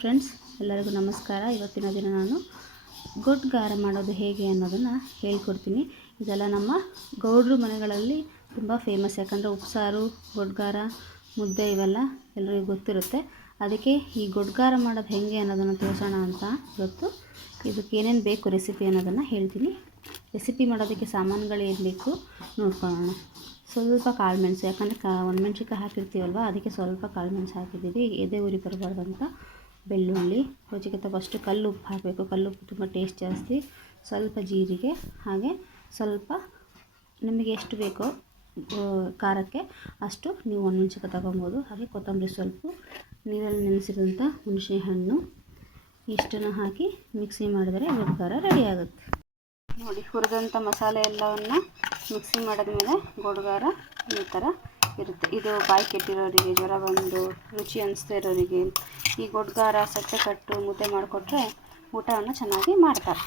Friends, ಎಲ್ಲರಿಗೂ ನಮಸ್ಕಾರ. ಇವತ್ತಿನ ದಿನ ನಾನು ಗೊಡ್ಗಾರ ಮಾಡೋದು ಹೇಗೆ ಅನ್ನೋದನ್ನು ಹೇಳ್ಕೊಡ್ತೀನಿ. ಇದೆಲ್ಲ ನಮ್ಮ ಗೌಡ್ರ ಮನೆಗಳಲ್ಲಿ ತುಂಬ ಫೇಮಸ್. ಯಾಕಂದರೆ ಉಪ್ಸಾರು, ಗೊಡ್ಗಾರ, ಮುದ್ದೆ ಇವೆಲ್ಲ ಎಲ್ಲರಿಗೂ ಗೊತ್ತಿರುತ್ತೆ. ಅದಕ್ಕೆ ಈ ಗೊಡ್ಗಾರ ಮಾಡೋದು ಹೇಗೆ ಅನ್ನೋದನ್ನು ತೋರಿಸೋಣ ಅಂತ ಇವತ್ತು. ಇದಕ್ಕೆ ಏನೇನು ಬೇಕು ರೆಸಿಪಿ ಅನ್ನೋದನ್ನು ಹೇಳ್ತೀನಿ. ರೆಸಿಪಿ ಮಾಡೋದಕ್ಕೆ ಸಾಮಾನುಗಳು ಏನು ಬೇಕು ನೋಡ್ಕೊಳ್ಳೋಣ. ಸ್ವಲ್ಪ ಕಾಳು ಮೆಣಸು, ಯಾಕಂದರೆ ಒಣಮೆಣ್ಸಿಕಾಯಿ ಹಾಕಿರ್ತೀವಲ್ವ, ಅದಕ್ಕೆ ಸ್ವಲ್ಪ ಕಾಳು ಮೆಣಸು ಹಾಕಿದ್ದೀವಿ, ಎದೆ ಉರಿ ಬರಬಾರ್ದಂತ. ಬೆಳ್ಳುಳ್ಳಿ, ರುಚಿಗೆ ಫಸ್ಟು ಕಲ್ಲು ಉಪ್ಪು ಹಾಕಬೇಕು. ಕಲ್ಲು ಉಪ್ಪು ತುಂಬ ಟೇಸ್ಟ್ ಜಾಸ್ತಿ. ಸ್ವಲ್ಪ ಜೀರಿಗೆ, ಹಾಗೆ ಸ್ವಲ್ಪ ನಿಮಗೆ ಎಷ್ಟು ಬೇಕೋ ಖಾರಕ್ಕೆ ಅಷ್ಟು ನೀವು ಒಣಮೆಣ್ಸಿಕಾಯಿ ತೊಗೊಬೋದು. ಹಾಗೆ ಕೊತ್ತಂಬರಿ, ಸ್ವಲ್ಪ ನೀರಲ್ಲಿ ನೆನೆಸಿದಂಥ ಹುಣಸೆ ಹಣ್ಣು, ಇಷ್ಟನ್ನು ಹಾಕಿ ಮಿಕ್ಸಿ ಮಾಡಿದರೆ ಗೊಡ್ಗಾರ ರೆಡಿ ಆಗುತ್ತೆ. ನೋಡಿ, ಹುರಿದಂಥ ಮಸಾಲೆ ಎಲ್ಲವನ್ನು ಮಿಕ್ಸಿ ಮಾಡಿದ್ಮೇಲೆ ಗೊಡ್ಗಾರ ಈ ಥರ ಇರುತ್ತೆ. ಇದು ಬಾಯಿ ಕೆಟ್ಟಿರೋರಿಗೆ, ಜ್ವರ ಬಂದು ರುಚಿ ಅನಿಸ್ತಾ ಇರೋರಿಗೆ ಈ ಗೊಡ್ಗಾರ, ಸಟ್ಟೆ ಕಟ್ಟು ಮುದ್ದೆ ಮಾಡಿಕೊಟ್ರೆ ಊಟವನ್ನು ಚೆನ್ನಾಗಿ ಮಾಡ್ತಾರೆ.